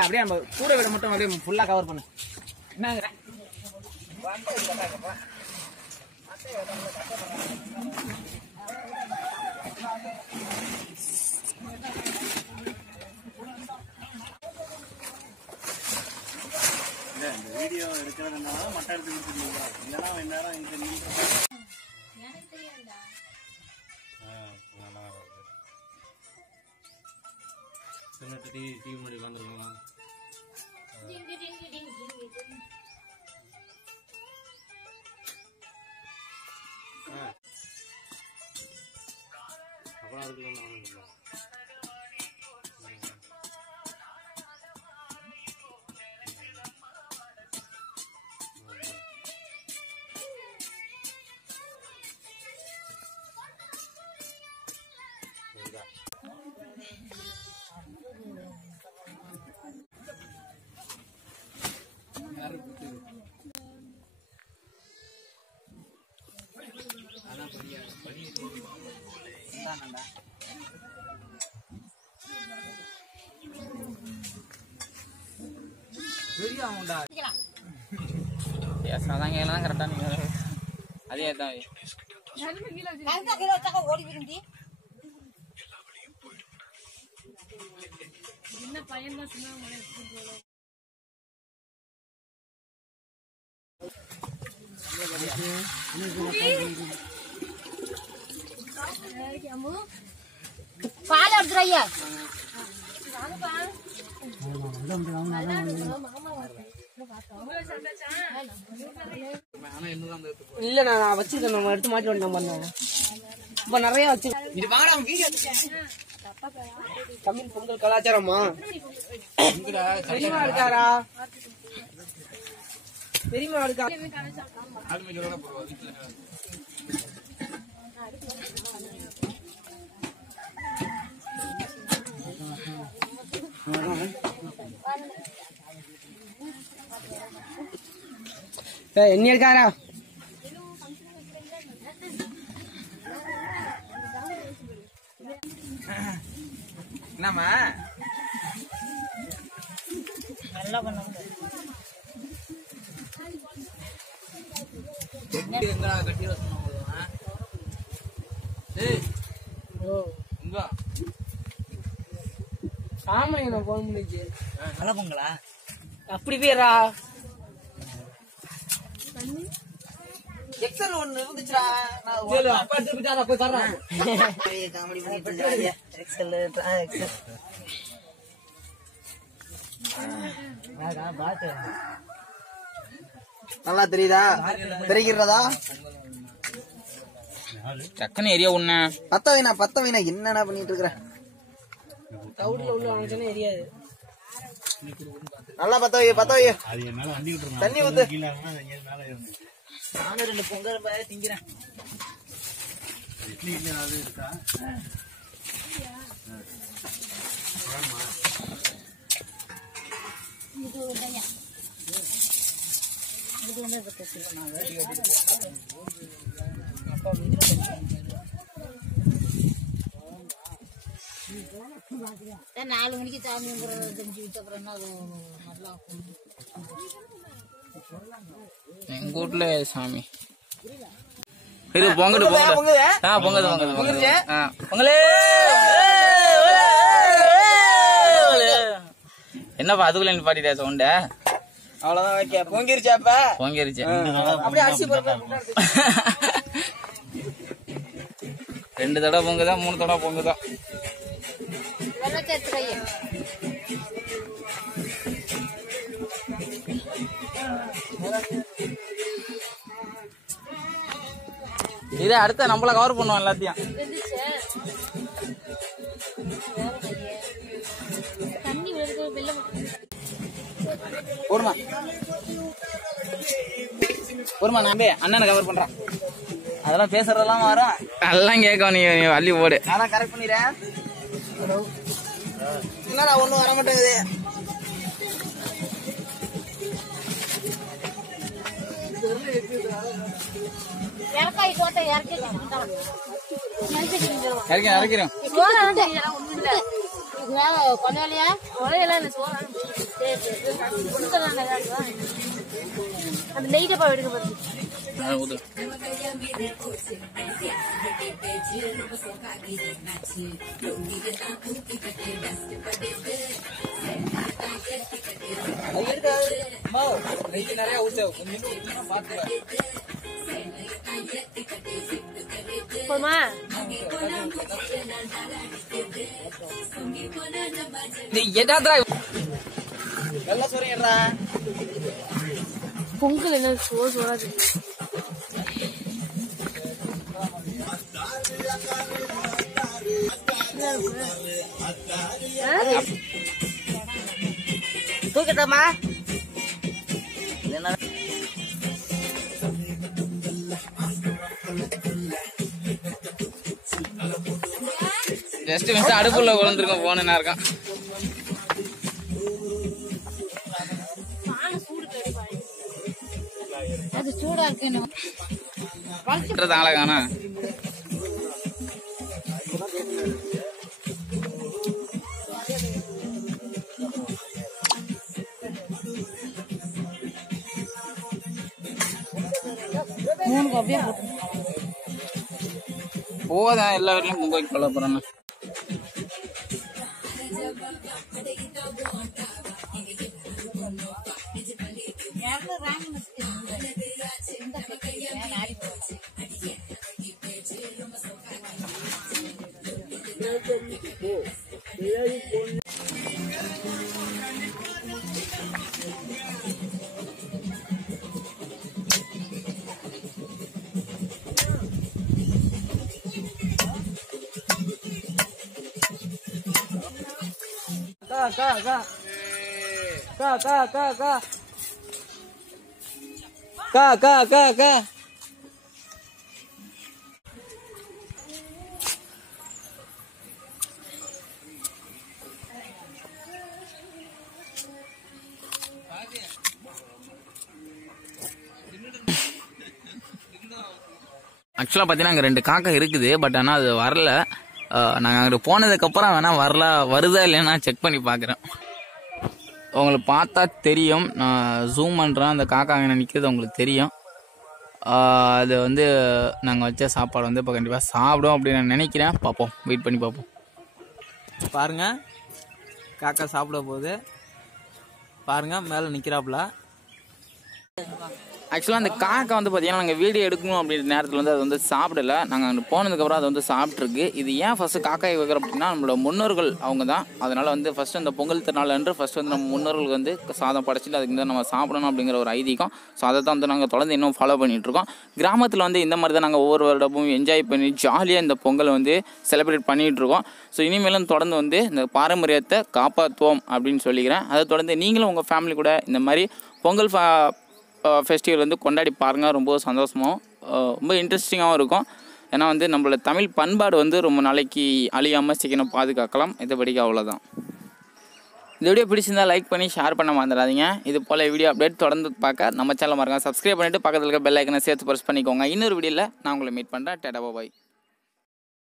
அப்படியே நம்ம கூட விட மட்டும் அப்படியே ஃபுல்லா கவர் பண்ணு. என்னங்கிற வீடியோ எடுக்கிறதுனால மட்டை எடுத்து கொடுத்துருக்கீங்களா? இல்லைன்னா நேரம் இங்கே டிவி முன்னாடி உட்காந்துருக்கலாம். அப்புறம் அதுக்குள்ள பெரிய அமௌண்டா பேசாதான் கேட்கலாம் கரெக்டா. நீங்க அதே தான் ஓடி விரும்பி என்ன பையன் தான் சொன்னா பால் எடுத்துறையா இல்ல நான் வச்சிருக்கேன். நம்ம எடுத்து மாட்டி நான் பண்ணேன். இப்ப நிறைய வச்சு தமிழ் பொங்கல் கலாச்சாரமா பெரியமா இருக்காரா? பெரியமா இருக்கா? என்ன இருக்காரா? என்னம்மா நல்லா பண்ண கட்டி ஆமா நான் போன் பண்ணிச்சு. நல்ல பொங்கலா அப்படி பேரா எக்ஸல் ஒண்ணு இருந்துச்சுடா. அப்பா எடுத்து போய் தர்றேன். காமெடி பண்ணிட்டு எக்ஸல் நல்லா தெரியுதா? தெரிகிறதா? டக்குன்னு எரியா உன்ன பத்த வைனா என்னடா பண்ணிட்டு இருக்கிற? தவுடுல உள்ள வாங்கினா எரியாது. நல்லா பத்த வை. தண்ணி ஊத்து. நானும் 2 பொங்கல் திங்கிறேன். நாலு மணிக்கு சாமி தெரிஞ்சு விட்டப்புறம் நல்லா எங்க வீட்டுல சாமி இது பொங்கல் பொங்கலே. என்னப்பா அதுக்குள்ள என்ன பாட்டிட்டா சவுண்ட? அவ்வளவுதான் பொங்கிருச்சாப்ப பொங்கிருச்சு. அப்படியே அரிசி 2 தடவை பொங்குதான் 3 தடவை பொங்குதான். இதை அடுத்த நம்மள கவர் பண்ணுவோம் எல்லாத்தையும். ஒருமா நம்பி அண்ணனை கவர் பண்றான். அதெல்லாம் பேசுறதெல்லாம் வரும். அதெல்லாம் கேட்க நீ அள்ளி போடு. அதான் கரெக்ட் பண்ணிடுறேன். என்னடா ஒண்ணும் வர மாட்டேங்குது. இறக்காய் தோட்டம் இறக்கிக்கலாம் இறக்கிறோம். கொலையா அந்த நெய் டப்பா எடுக்க போறது நிறைய ஊத்த பாத்துக்கலாம். போதுமா? பொங்கல் என்ன சோறாது. தூக்கட்டாமா ஜஸ்ட் மிஸ் அடுப்புள்ள விழுந்துருக்கோம். போனா இருக்கான். அது சூடா இருக்கு. ஆளை காணா. அப்படியே போதான் எல்லா வீட்லயும் பொங்க வைக்க போறேன். ஆக்சுவலா பாத்தீங்கன்னா அங்க 2 காக்கா இருக்குது. பட் ஆனா அது வரல. நாங்க அங்க போனதுக்கு அப்புறம் வேணா வருதா இல்லையா செக் பண்ணி பாக்குறேன். உங்களுக்கு பார்த்தா தெரியும். நான் ஜூம் பண்றேன். அந்த காக்கா அங்க நிக்கிறது உங்களுக்கு தெரியும். அது வந்து நாங்க வச்ச சாப்பாடு வந்து இப்ப கண்டிப்பா சாப்பிடும் அப்படின்னு நான் நினைக்கிறேன். பார்ப்போம், வெயிட் பண்ணி பார்ப்போம். பாருங்க, காக்கா சாப்பிட போகுது. பாருங்க, மேல நிக்கிறாப்புல. ஆக்சுவலாக அந்த காக்கா வந்து பார்த்தீங்கன்னா நாங்கள் வீடியோ எடுக்கணும் அப்படின்ற நேரத்தில் வந்து அது வந்து சாப்பிடல. நாங்கள் அங்கே போனதுக்கப்புறம் அது வந்து சாப்பிட்ருக்கு. இது ஏன் ஃபஸ்ட்டு காக்காய் வைக்கிறோம் அப்படின்னா நம்மளோட முன்னோர்கள் அவங்க தான். அதனால் வந்து ஃபஸ்ட்டு அந்த பொங்கல் திருநாள் அன்று ஃபஸ்ட்டு வந்து நம்ம முன்னோர்களுக்கு வந்து சாதம் படைச்சிட்டு அதுக்கு வந்து நம்ம சாப்பிடணும் அப்படிங்கிற ஒரு ஐதீகம். ஸோ அதை தான் வந்து நாங்கள் தொடர்ந்து இன்னும் ஃபாலோ பண்ணிகிட்ருக்கோம். கிராமத்தில் வந்து இந்த மாதிரி தான் நாங்கள் ஒவ்வொரு வருடமும் என்ஜாய் பண்ணி ஜாலியாக இந்த பொங்கலை வந்து செலிப்ரேட் பண்ணிகிட்ருக்கோம். ஸோ இனிமேலும் தொடர்ந்து வந்து இந்த பாரம்பரியத்தை காப்பாற்றுவோம் அப்படின்னு சொல்லிக்கிறேன். அதை தொடர்ந்து நீங்களும் உங்கள் ஃபேமிலி கூட இந்த மாதிரி பொங்கல் ஃபெஸ்டிவல் வந்து கொண்டாடி பாருங்கள். ரொம்ப சந்தோஷமாகவும் ரொம்ப இன்ட்ரெஸ்டிங்காகவும் இருக்கும். ஏன்னா வந்து நம்மளோட தமிழ் பண்பாடு வந்து ரொம்ப நாளைக்கு அழியாமல் சீக்கிரம் பாதுகாக்கலாம். இதைப்படிக்கு அவ்வளோதான். இந்த வீடியோ பிடிச்சிருந்தால் லைக் பண்ணி ஷேர் பண்ண மறந்துடாதீங்க. இது போல் வீடியோ அப்டேட் தொடர்ந்து பார்க்க நம்ம சேனல் மறக்காம சப்ஸ்கிரைப் பண்ணிவிட்டு பக்கத்தில் இருக்க பெல் ஐக்கனை சேர்த்து ப்ரெஸ் பண்ணிக்கோங்க. இன்னொரு வீடியோவில் நான் உங்களை மீட் பண்ணுறேன். டாடா பாய்.